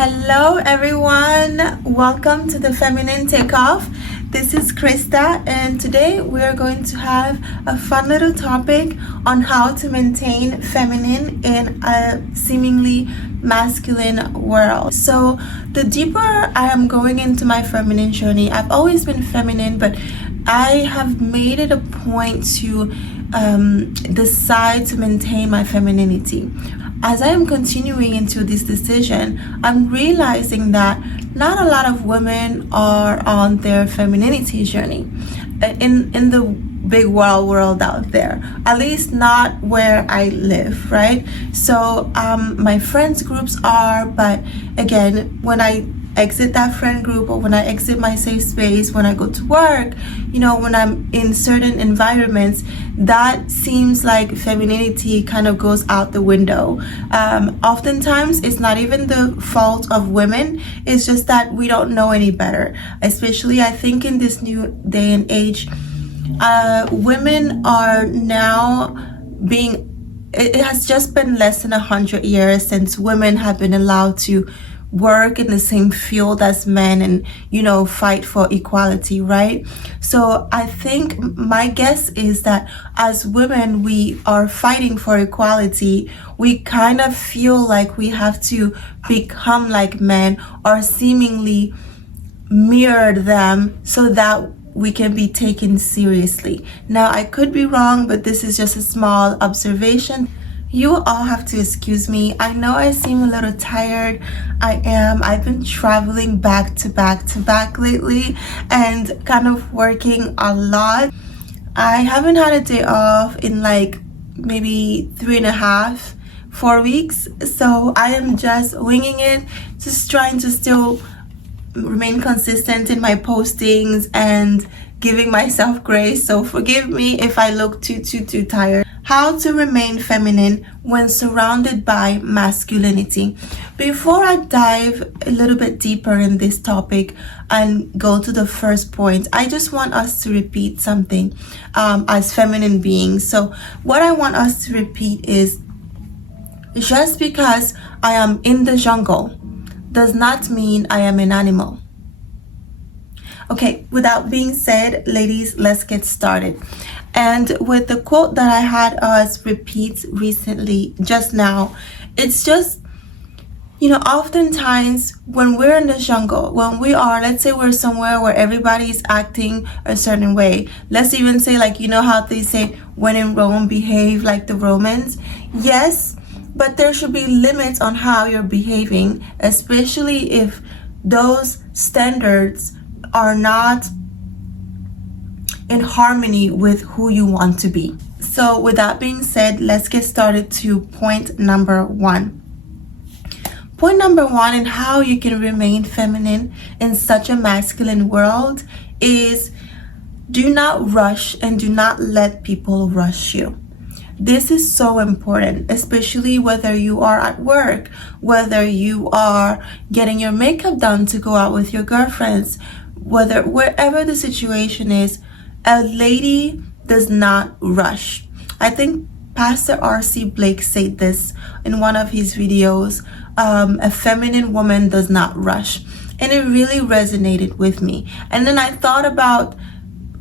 Hello everyone, welcome to the Feminine Takeoff. This is Krista, and today we're going to have a fun little topic on how to maintain feminine in a seemingly masculine world. So the deeper I am going into my feminine journey, I've always been feminine, but I have made it a point to decide to maintain my femininity. As I am continuing into this decision, I'm realizing that not a lot of women are on their femininity journey in the big world out there, at least not where I live, right? So my friends groups are, but again, when I exit that friend group or when I exit my safe space, when I go to work, when I'm in certain environments, that seems like femininity kind of goes out the window. Oftentimes it's not even the fault of women, it's just that we don't know any better. Especially I think in this new day and age, women are now it has just been less than 100 years since women have been allowed to work in the same field as men and fight for equality, right? So I think my guess is that as women, we are fighting for equality. We kind of feel like we have to become like men or seemingly mirror them so that we can be taken seriously. Now I could be wrong, but this is just a small observation. You all have to excuse me. I know I seem a little tired. I am. I've been traveling back to back lately and kind of working a lot. I haven't had a day off in like maybe 3.5, 4 weeks. So I am just winging it, just trying to still remain consistent in my postings and giving myself grace. So forgive me if I look too tired. How to remain feminine when surrounded by masculinity. Before I dive a little bit deeper in this topic and go to the first point, I just want us to repeat something as feminine beings. So what I want us to repeat is, just because I am in the jungle does not mean I am an animal. Okay, without being said, ladies, let's get started. And with the quote that I had us repeat recently, just now, it's just, oftentimes when we're in the jungle, when we are, let's say we're somewhere where everybody's acting a certain way. Let's even say, like, how they say, when in Rome, behave like the Romans. Yes, but there should be limits on how you're behaving, especially if those standards are not in harmony with who you want to be. So with that being said, let's get started to point number one. Point number one in how you can remain feminine in such a masculine world is, do not rush and do not let people rush you. This is so important, especially whether you are at work, whether you are getting your makeup done to go out with your girlfriends, wherever the situation is. A lady does not rush. I think Pastor R.C. Blake said this in one of his videos. A feminine woman does not rush. And it really resonated with me. And then I thought about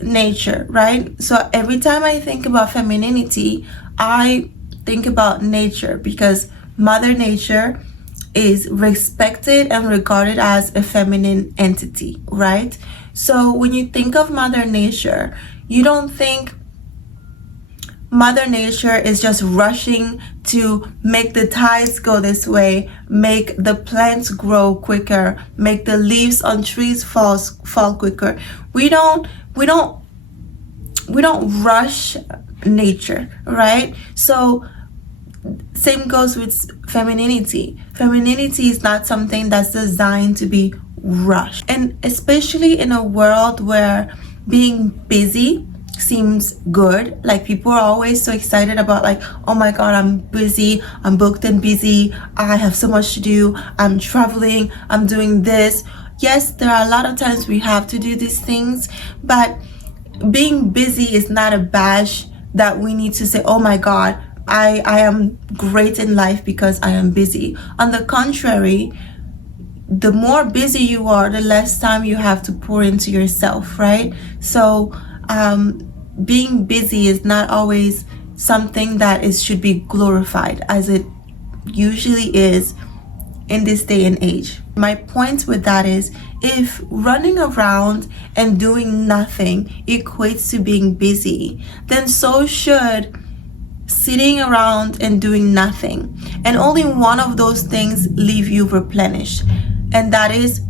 nature, right? So every time I think about femininity, I think about nature, because Mother Nature is respected and regarded as a feminine entity, right? So when you think of Mother Nature, you don't think Mother Nature is just rushing to make the tides go this way, make the plants grow quicker, make the leaves on trees fall quicker. We don't rush nature, right? So same goes with femininity. Femininity is not something that's designed to be rushed. And especially in a world where being busy seems good, like people are always so excited about, like, oh my god, I'm busy, I'm booked and busy, I have so much to do, I'm traveling, I'm doing this. Yes, there are a lot of times we have to do these things, but being busy is not a badge that we need to say, oh my god, I am great in life because I am busy. On the contrary, the more busy you are, the less time you have to pour into yourself, right? So being busy is not always something that should be glorified, as it usually is in this day and age. My point with that is, if running around and doing nothing equates to being busy, then so should sitting around and doing nothing. And only one of those things leave you replenished, and that is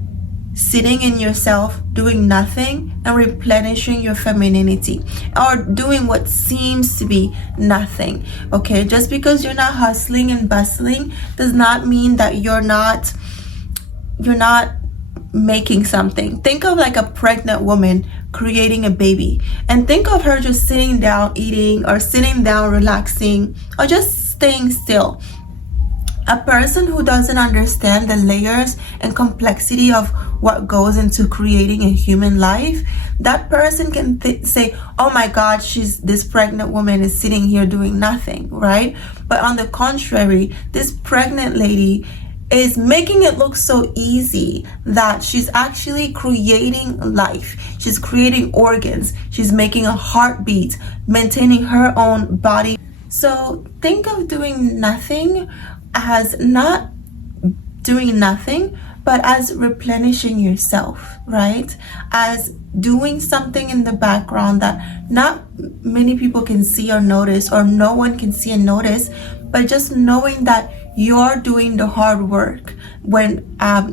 sitting in yourself, doing nothing, and replenishing your femininity, or doing what seems to be nothing. Okay, just because you're not hustling and bustling does not mean that you're not making something. Think of like a pregnant woman creating a baby, and think of her just sitting down eating, or sitting down relaxing, or just staying still. A person who doesn't understand the layers and complexity of what goes into creating a human life, that person can say, oh my God, this pregnant woman is sitting here doing nothing, right? But on the contrary, this pregnant lady is making it look so easy that she's actually creating life. She's creating organs. She's making a heartbeat, maintaining her own body. So think of doing nothing as not doing nothing, but as replenishing yourself, right? As doing something in the background that not many people can see or notice, or no one can see and notice, but just knowing that you're doing the hard work when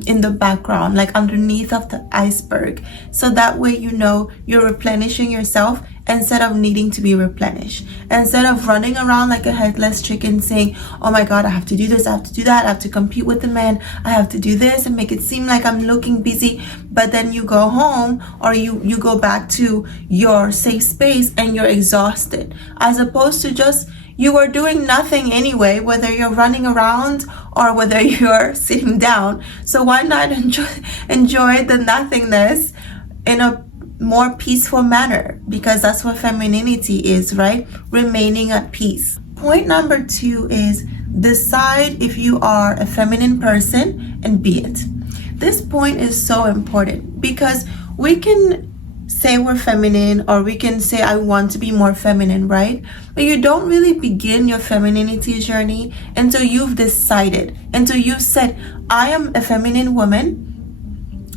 in the background, like underneath of the iceberg. So that way you know you're replenishing yourself instead of needing to be replenished. Instead of running around like a headless chicken saying, oh my God, I have to do this, I have to do that, I have to compete with the men, I have to do this, and make it seem like I'm looking busy. But then you go home, or you go back to your safe space and you're exhausted, as opposed to just you are doing nothing anyway, whether you're running around or whether you're sitting down. So why not enjoy the nothingness in a more peaceful manner? Because that's what femininity is, right? Remaining at peace. Point number 2 is decide if you are a feminine person and be it. This point is so important, because we can say we're feminine, or we can say I want to be more feminine, right? But you don't really begin your femininity journey until you've decided, until you've said, I am a feminine woman.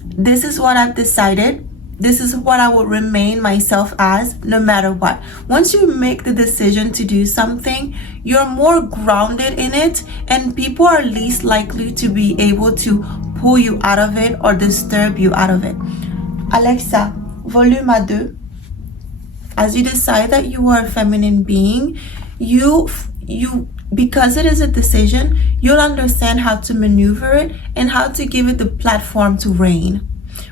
This is what I've decided. This is what I will remain myself as, no matter what. Once you make the decision to do something, you're more grounded in it, and people are least likely to be able to pull you out of it or disturb you out of it. Alexa, volume à 2. As you decide that you are a feminine being, you because it is a decision, you'll understand how to maneuver it and how to give it the platform to reign,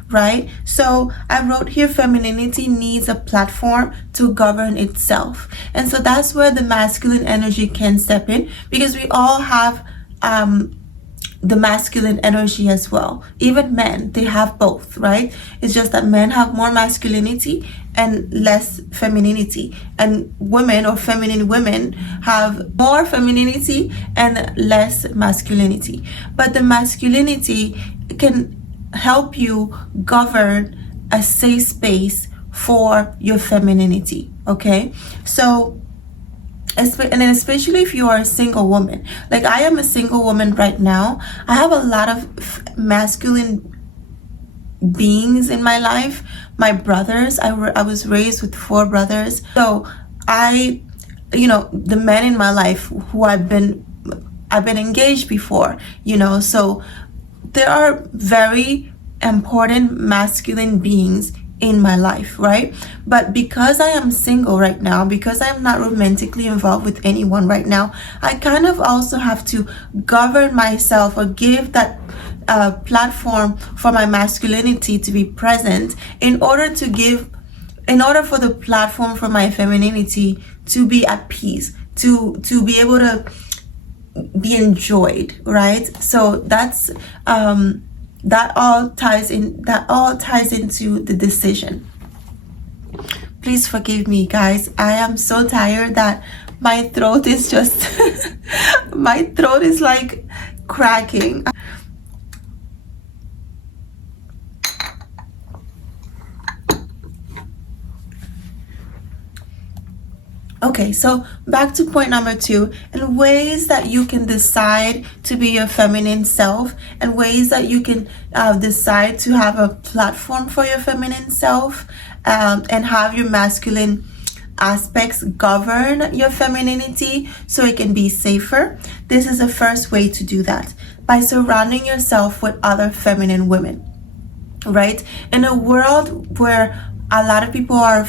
right? So I wrote here, femininity needs a platform to govern itself. And so that's where the masculine energy can step in, because we all have the masculine energy as well. Even men, they have both, right? It's just that men have more masculinity and less femininity, and women, or feminine women, have more femininity and less masculinity. But the masculinity can help you govern a safe space for your femininity, okay? So and then especially if you are a single woman, like I am a single woman right now, I have a lot of masculine beings in my life. My brothers, I was raised with 4 brothers, so the men in my life who I've been engaged before, so there are very important masculine beings in my life, right? But because I am single right now, because I'm not romantically involved with anyone right now, I kind of also have to govern myself, or give that platform for my masculinity to be present, in order for the platform for my femininity to be at peace, to be able to be enjoyed, right? So that's that all ties into the decision. Please forgive me, guys. I am so tired that my throat is just my throat is like cracking. Okay, so back to point number 2, and ways that you can decide to be your feminine self, and ways that you can decide to have a platform for your feminine self, and have your masculine aspects govern your femininity so it can be safer. This is the first way to do that, by surrounding yourself with other feminine women, right? In a world where a lot of people a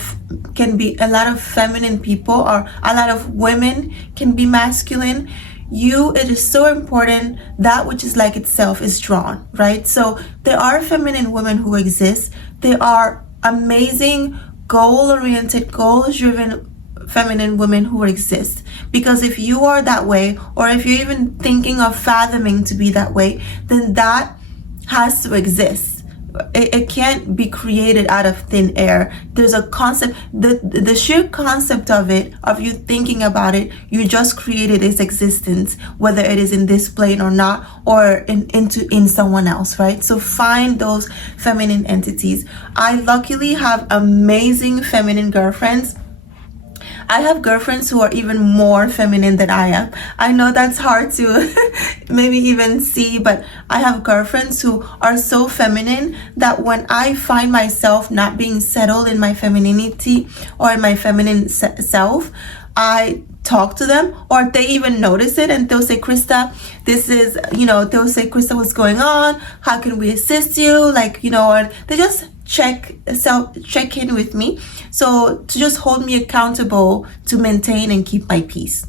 lot of feminine people, or a lot of women can be masculine, it is so important that which is like itself is drawn, right? So there are feminine women who exist. They are amazing, goal-oriented, goal-driven feminine women who exist. Because if you are that way, or if you're even thinking of fathoming to be that way, then that has to exist. It can't be created out of thin air. There's a concept, the sheer concept of it, of you thinking about it, you just created its existence, whether it is in this plane or not, or in someone else, right? So find those feminine entities. I luckily have amazing feminine girlfriends. I have girlfriends who are even more feminine than I am. I know that's hard to maybe even see, but I have girlfriends who are so feminine that when I find myself not being settled in my femininity or in my feminine self, I talk to them, or they even notice it, and they'll say, Krista, they'll say, Krista, what's going on? How can we assist you? And they just check in with me, so to just hold me accountable to maintain and keep my peace.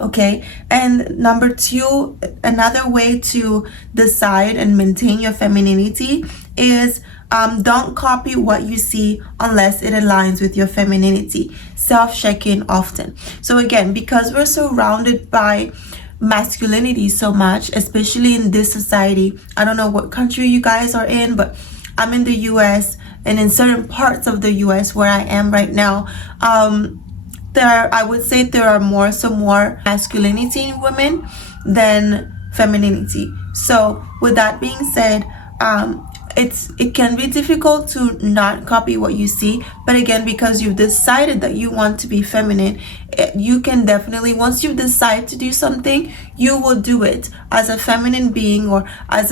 Okay, and number 2, another way to decide and maintain your femininity is don't copy what you see unless it aligns with your femininity. Self-check-in often. So again, because we're surrounded by masculinity so much, especially in this society, I don't know what country you guys are in, but I'm in the US, and in certain parts of the US where I am right now, I would say there are more masculinity in women than femininity. So with that being said, it can be difficult to not copy what you see, but again, because you've decided that you want to be feminine, you can definitely, once you decide to do something, you will do it as a feminine being, or as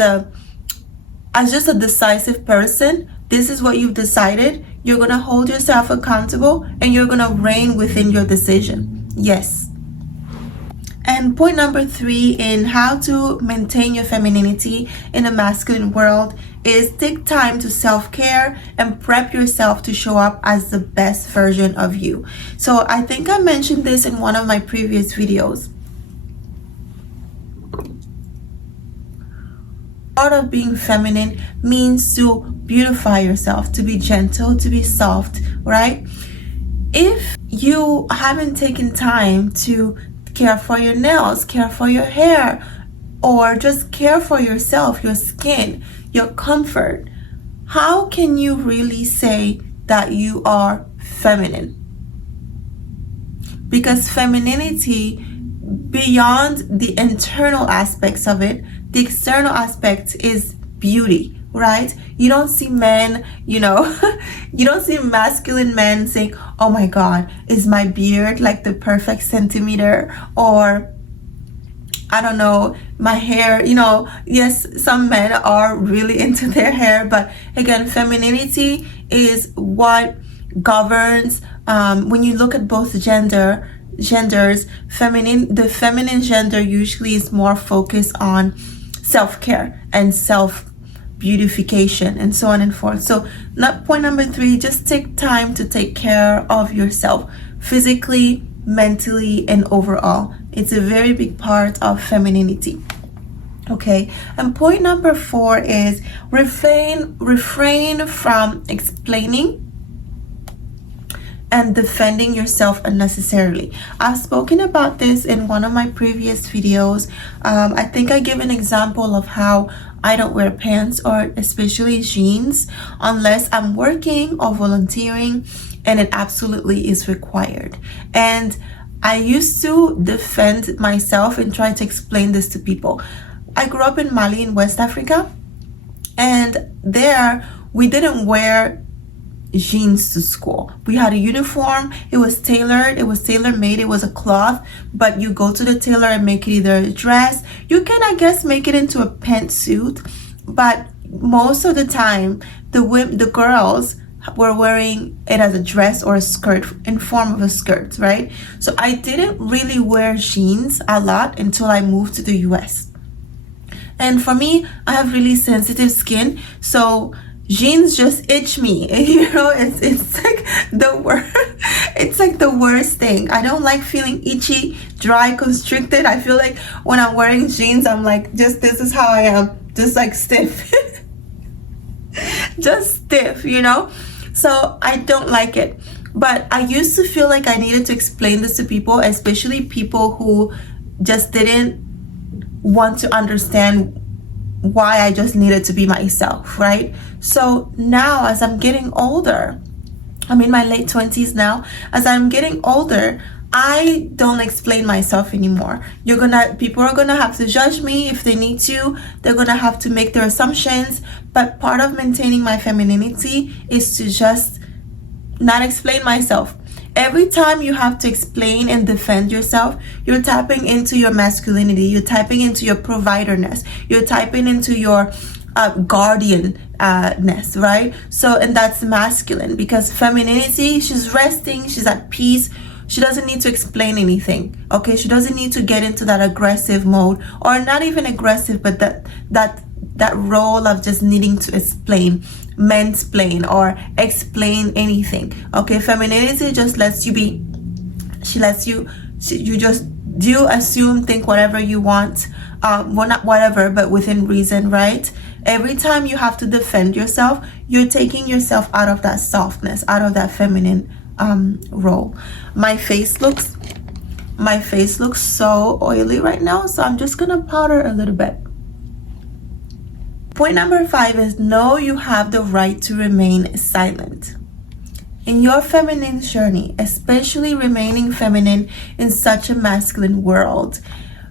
just a decisive person. This is what you've decided. You're going to hold yourself accountable, and you're going to reign within your decision. Yes. And point number 3 in how to maintain your femininity in a masculine world is take time to self-care and prep yourself to show up as the best version of you. So I think I mentioned this in one of my previous videos. Part of being feminine means to beautify yourself, to be gentle, to be soft, right? If you haven't taken time to care for your nails, care for your hair, or just care for yourself, your skin, your comfort, how can you really say that you are feminine? Because femininity, beyond the internal aspects of it, the external aspect is beauty, right? You don't see men, you don't see masculine men saying, oh my God, is my beard like the perfect centimeter? Or I don't know, my hair, yes, some men are really into their hair, but again, femininity is what governs, when you look at both genders, the feminine gender usually is more focused on self-care and self-beautification and so on and forth. So point number 3, just take time to take care of yourself physically, mentally, and overall. It's a very big part of femininity. Okay, and point number 4 is refrain from explaining and defending yourself unnecessarily. I've spoken about this in one of my previous videos. I think I give an example of how I don't wear pants, or especially jeans, unless I'm working or volunteering and it absolutely is required. And I used to defend myself and try to explain this to people. I grew up in Mali in West Africa, and there we didn't wear jeans to school. We had a uniform. It was tailored. It was tailor-made. It was a cloth, but you go to the tailor and make it either a dress. You can, I guess, make it into a pantsuit, but most of the time, the girls were wearing it as a dress or a skirt in form of a skirt, right? So I didn't really wear jeans a lot until I moved to the US. And for me, I have really sensitive skin, so jeans just itch me. You know, it's like the worst. It's like the worst thing. I don't like feeling itchy, dry, constricted. I feel like when I'm wearing jeans, I'm like, just this is how I am, just like stiff. Just stiff, you know? So I don't like it. But I used to feel like I needed to explain this to people, especially people who just didn't want to understand why I just needed to be myself, right? So now, as I'm getting older, I'm in my late 20s now. As I'm getting older, I don't explain myself anymore. People are gonna have to judge me if they need to. They're gonna have to make their assumptions. But part of maintaining my femininity is to just not explain myself. Every time you have to explain and defend yourself, you're tapping into your masculinity. You're tapping into your providerness. You're tapping into your guardianness, right? So, and that's masculine, because femininity, she's resting, she's at peace. She doesn't need to explain anything, okay? She doesn't need to get into that aggressive mode, or not even aggressive, but that role of just needing to explain, mansplain, or explain anything, okay? Femininity just lets you be. You just do, assume, think whatever you want, well, not whatever, but within reason, right? Every time you have to defend yourself, you're taking yourself out of that softness, out of that feminine role. My face looks so oily right now, so I'm just gonna powder a little bit. Point number 5 is know you have the right to remain silent. In your feminine journey, especially remaining feminine in such a masculine world,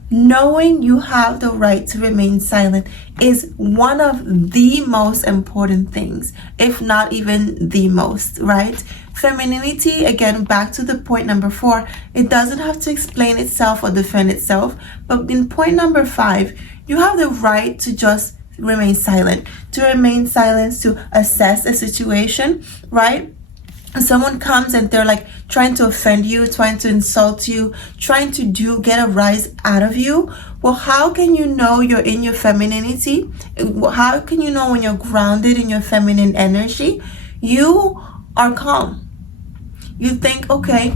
knowing you have the right to remain silent is one of the most important things, if not even the most, right? Femininity, again, back to the point number 4, it doesn't have to explain itself or defend itself. But in point number 5, you have the right to just remain silent, to assess a situation, right? Someone comes and they're like trying to offend you, trying to insult you, trying to get a rise out of you. Well, how can you know you're in your femininity? How can you know when you're grounded in your feminine energy? You are calm. You think, okay,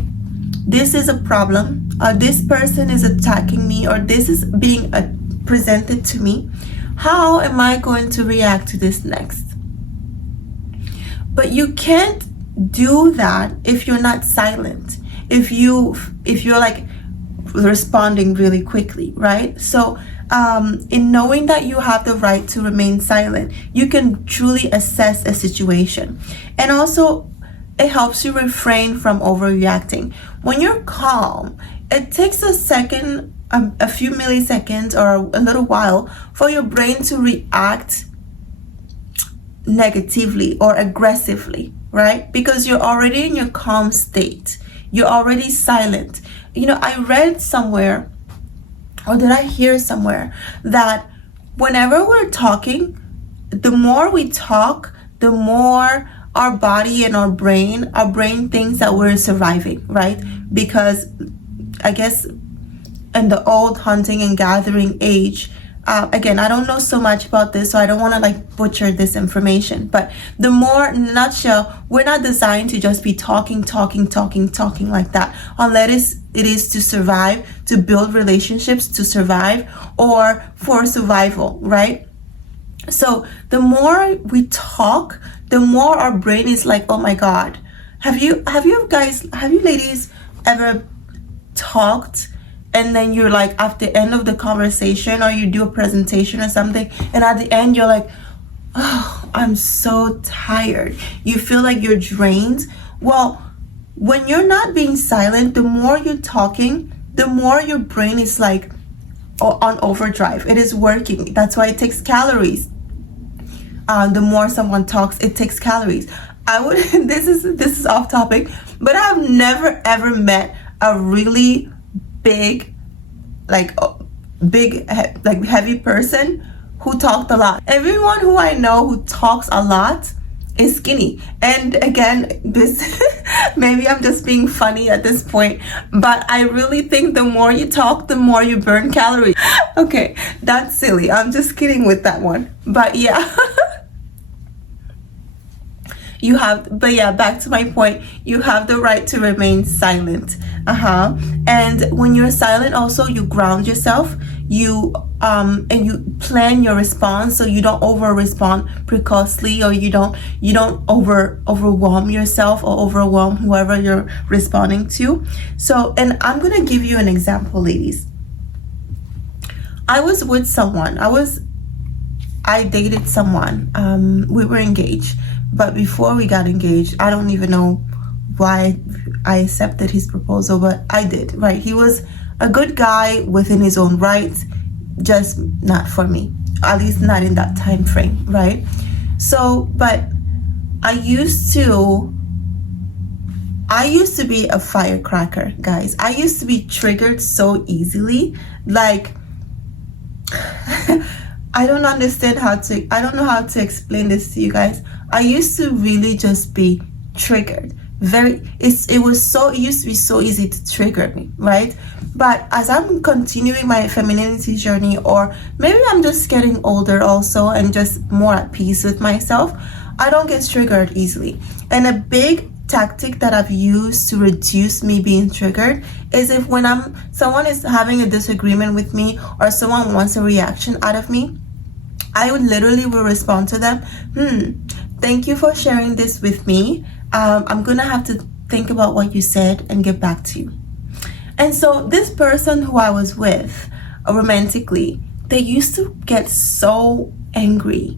this is a problem, or this person is attacking me, or this is being presented to me. How am I going to react to this next? But you can't do that if you're not silent, if you're like responding really quickly, right? So in knowing that you have the right to remain silent, you can truly assess a situation. And also, it helps you refrain from overreacting. When you're calm, it takes a second, a few milliseconds, or a little while for your brain to react negatively or aggressively, right? Because you're already in your calm state. You're already silent. You know, I read somewhere, or did I hear somewhere, that whenever we're talking, the more we talk, the more our body and our brain thinks that we're surviving, right? Because I guess in the old hunting and gathering age, again, I don't know so much about this, so I don't want to like butcher this information, but the more, in a nutshell, we're not designed to just be talking like that, unless it is to survive, to build relationships, to survive, or for survival, right? So the more we talk, the more our brain is like, oh my God. Have you ladies ever talked, and then you're like, at the end of the conversation, or you do a presentation or something, and at the end you're like, oh, I'm so tired. You feel like you're drained. Well, when you're not being silent, the more you're talking, the more your brain is like on overdrive. It is working. That's why it takes calories. The more someone talks, it takes calories. I would this is off topic, but I've never ever met a really big, like like heavy person who talked a lot. Everyone who I know who talks a lot is skinny. And again, this maybe I'm just being funny at this point, but I really think the more you talk, the more you burn calories. Okay, that's silly. I'm just kidding with that one. But yeah. But yeah, back to my point, you have the right to remain silent. And when you're silent, also you ground yourself, and you plan your response, so you don't over respond precociously, or you don't overwhelm yourself or overwhelm whoever you're responding to. So, and I'm gonna give you an example, ladies. I was with someone. I dated someone. We were engaged. But before we got engaged, I don't even know why I accepted his proposal, but I did, right? He was a good guy within his own right, just not for me, at least not in that time frame, right? So, but I used to be a firecracker, guys. I used to be triggered so easily, like I don't know how to explain this to you guys. I used to really just be triggered. It used to be so easy to trigger me, right? But as I'm continuing my femininity journey, or maybe I'm just getting older also and just more at peace with myself, I don't get triggered easily. And a big tactic that I've used to reduce me being triggered is if when someone is having a disagreement with me, or someone wants a reaction out of me, I will respond to them, thank you for sharing this with me. I'm gonna have to think about what you said and get back to you. And so this person who I was with romantically, they used to get so angry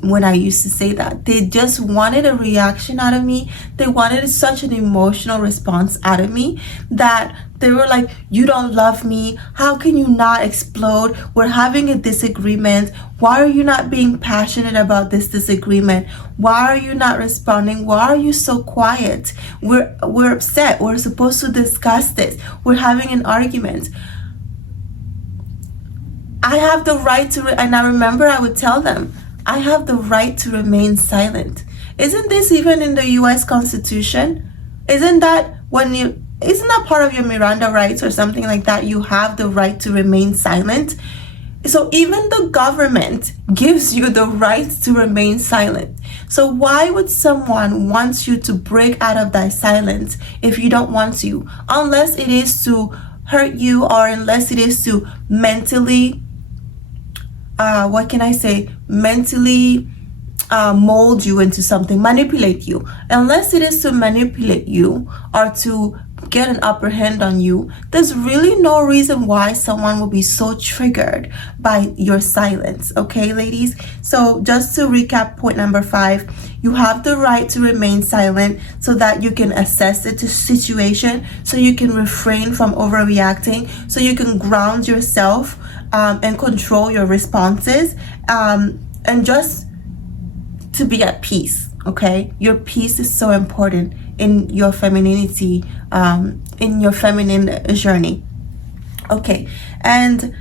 when I used to say that. They just wanted a reaction out of me. They wanted such an emotional response out of me that they were like, you don't love me. How can you not explode? We're having a disagreement. Why are you not being passionate about this disagreement? Why are you not responding? Why are you so quiet? We're upset. We're supposed to discuss this. We're having an argument. I have the right to, and I remember I would tell them, I have the right to remain silent. Isn't this even in the US Constitution? Isn't that part of your Miranda rights or something like that? You have the right to remain silent. So even the government gives you the right to remain silent. So why would someone want you to break out of that silence if you don't want to? Unless it is to hurt you, or unless it is to mentally mentally mold you into something, manipulate you. Unless it is to manipulate you or to get an upper hand on you, there's really no reason why someone will be so triggered by your silence. Okay, ladies? So just to recap point number 5, you have the right to remain silent so that you can assess the situation, so you can refrain from overreacting, so you can ground yourself and control your responses, and just to be at peace. Okay, your peace is so important in your femininity, in your feminine journey. Okay, and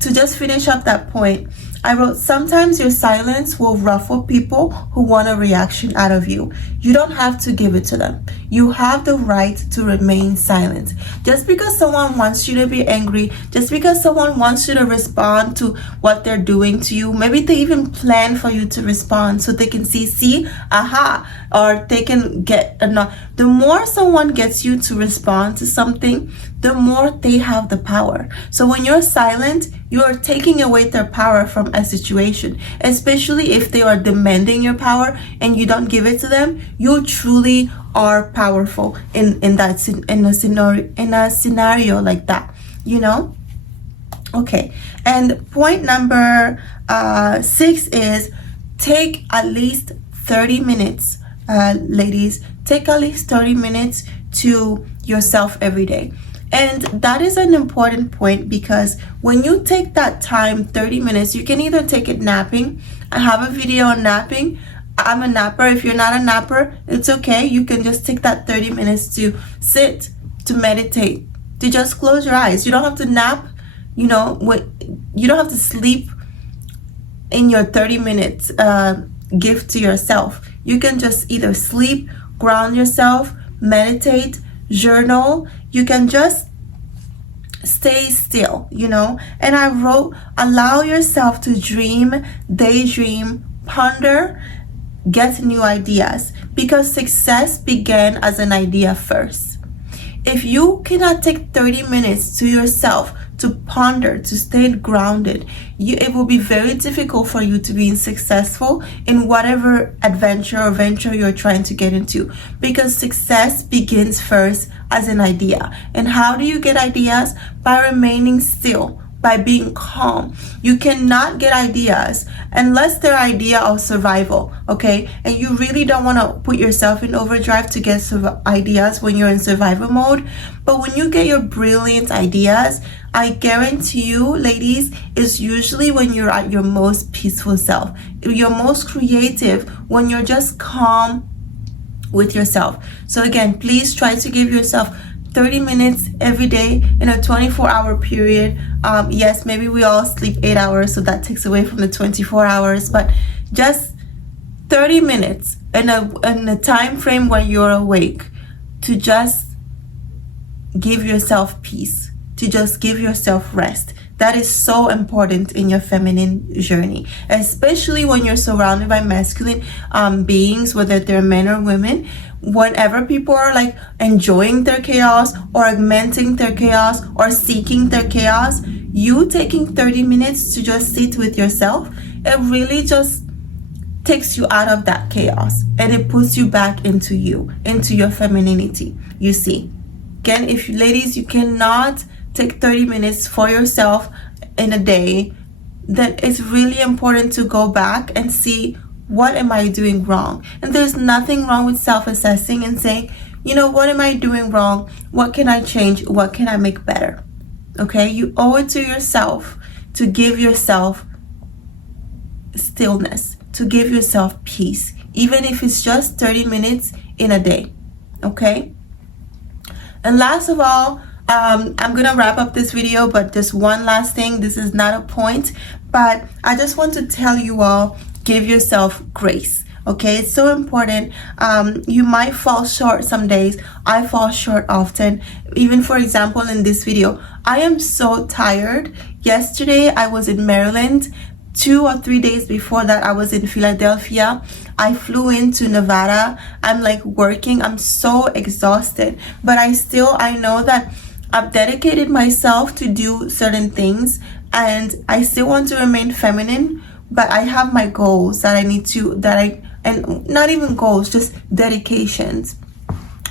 to just finish up that point, I wrote, sometimes your silence will ruffle people who want a reaction out of you. You don't have to give it to them. You have the right to remain silent. Just because someone wants you to be angry, just because someone wants you to respond to what they're doing to you, maybe they even plan for you to respond so they can see, aha, or they can get enough. The more someone gets you to respond to something, the more they have the power. So when you're silent, you are taking away their power from a situation, especially if they are demanding your power and you don't give it to them. You truly are powerful in a scenario like that, you know? Okay, and point number 6 is take at least 30 minutes, ladies. Take at least 30 minutes to yourself every day. And that is an important point, because when you take that time, 30 minutes, you can either take it napping. I have a video on napping. I'm a napper. If you're not a napper, it's okay. You can just take that 30 minutes to sit, to meditate, to just close your eyes. You don't have to nap, you know, you don't have to sleep in your 30 minutes gift to yourself. You can just either sleep, ground yourself, meditate, journal. You can just stay still, you know. And I wrote, allow yourself to dream, daydream, ponder, get new ideas, because success began as an idea first. If you cannot take 30 minutes to yourself to ponder, to stay grounded, it will be very difficult for you to be successful in whatever adventure or venture you're trying to get into, because success begins first as an idea. And how do you get ideas? By remaining still, by being calm. You cannot get ideas unless they're idea of survival, okay? And you really don't want to put yourself in overdrive to get ideas when you're in survival mode. But when you get your brilliant ideas, I guarantee you, ladies, is usually when you're at your most peaceful self. You're most creative when you're just calm with yourself. So again, please try to give yourself 30 minutes every day in a 24-hour period. Yes, maybe we all sleep 8 hours, so that takes away from the 24 hours, but just 30 minutes in a time frame where you're awake, to just give yourself peace, to just give yourself rest. That is so important in your feminine journey, especially when you're surrounded by masculine beings, whether they're men or women. Whenever people are like enjoying their chaos or augmenting their chaos or seeking their chaos, you taking 30 minutes to just sit with yourself, it really just takes you out of that chaos and it puts you back into you, into your femininity. You see, again, if ladies, you cannot take 30 minutes for yourself in a day, then it's really important to go back and see, what am I doing wrong? And there's nothing wrong with self-assessing and saying, you know, what am I doing wrong? What can I change? What can I make better? Okay, you owe it to yourself to give yourself stillness, to give yourself peace, even if it's just 30 minutes in a day. Okay? And last of all, I'm gonna wrap up this video, but just one last thing. This is not a point, but I just want to tell you all, give yourself grace. Okay, it's so important. You might fall short some days. I fall short often. Even for example, in this video, I am so tired. Yesterday I was in Maryland. 2 or 3 days before that, I was in Philadelphia. I flew into Nevada. I'm like working. I'm so exhausted, but I know that I've dedicated myself to do certain things, and I still want to remain feminine, but I have my goals that I need to, and not even goals, just dedications,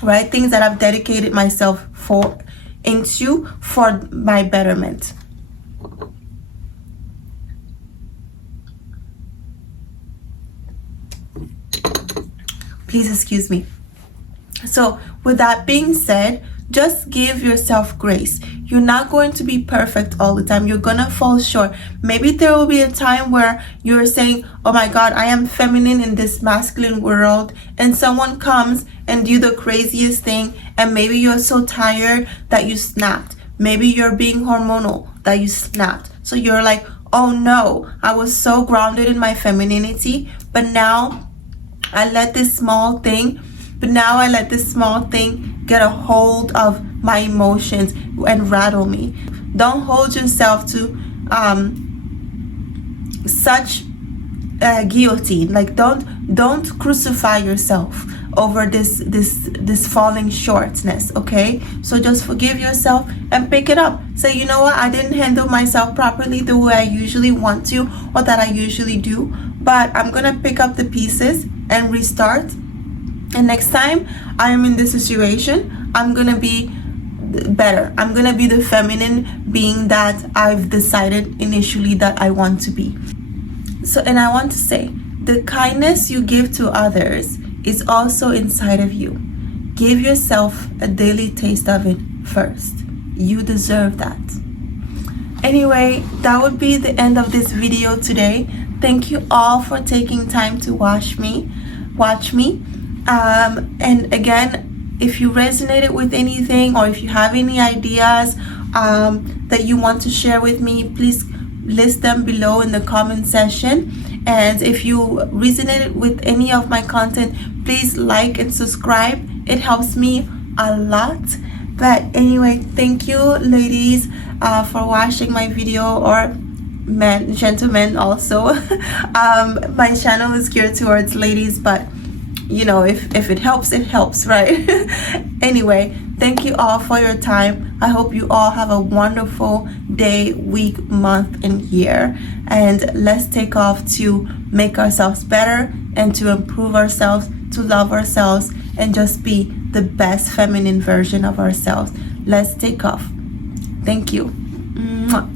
right? Things that I've dedicated myself for my betterment. Please excuse me. So with that being said, just give yourself grace. You're not going to be perfect all the time. You're gonna fall short. Maybe there will be a time where you're saying, oh my God, I am feminine in this masculine world, and someone comes and do the craziest thing, and maybe you're so tired that you snapped. Maybe you're being hormonal that you snapped. So you're like, oh no, I was so grounded in my femininity, but now I let this small thing get a hold of my emotions and rattle me. Don't hold yourself to such a guillotine. Like don't crucify yourself over this falling shortness. Okay, so just forgive yourself and pick it up. Say, you know what, I didn't handle myself properly the way I usually want to, or that I usually do, but I'm gonna pick up the pieces and restart. And next time I am in this situation, I'm gonna be better. I'm gonna be the feminine being that I've decided initially that I want to be. So, and I want to say, the kindness you give to others is also inside of you. Give yourself a daily taste of it first. You deserve that. Anyway, that would be the end of this video today. Thank you all for taking time to watch me. And again, if you resonated with anything, or if you have any ideas that you want to share with me, please list them below in the comment section. And if you resonated with any of my content, please like and subscribe. It helps me a lot. But anyway, thank you, ladies, for watching my video, or men, gentlemen also. My channel is geared towards ladies, but if it helps, right? Anyway, thank you all for your time. I hope you all have a wonderful day, week, month, and year. And let's take off to make ourselves better and to improve ourselves, to love ourselves, and just be the best feminine version of ourselves. Let's take off. Thank you. Mwah.